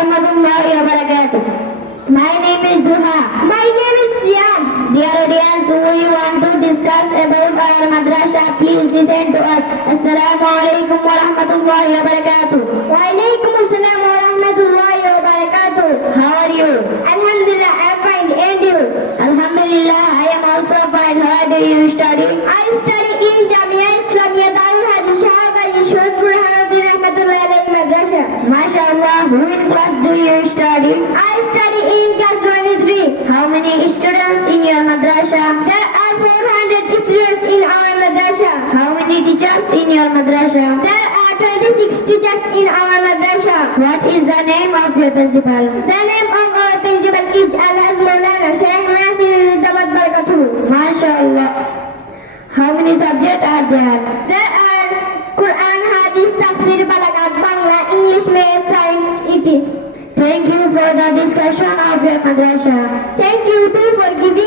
warahmatullahi wabarakatuh. My name is Duha. My name is Siam. Dear audience, we want to discuss about our madrasa. Please listen to us. Assalamu alaikum warahmatullahi wabarakatuh. Wa alaikum assalam warahmatullahi wabarakatuh. How are you? Alhamdulillah, I am fine. And you? Alhamdulillah, I am also fine. How do you study? I study in Jamia Islamia Darul Hadith Shahada Yeshwadpur Hanadin Rahmatullahi alayhi Madrasa. MashaAllah, which class do you study? I study in class 23. How many students in your madrasa? There are 400 students in our madrasa. How many teachers in your madrasa? There are 26 teachers in our madrasa. What is the name of your principal? The name of our principal is Al-Haj Maulana Shaykh Nasir Damat Barakatuh. MashaAllah. How many subjects are there? There are Quran, Hadith, Tafsir, Balagat, Bangla, English, Math, Science, it is. Thank you for the discussion of your madrasa. Thank you too for giving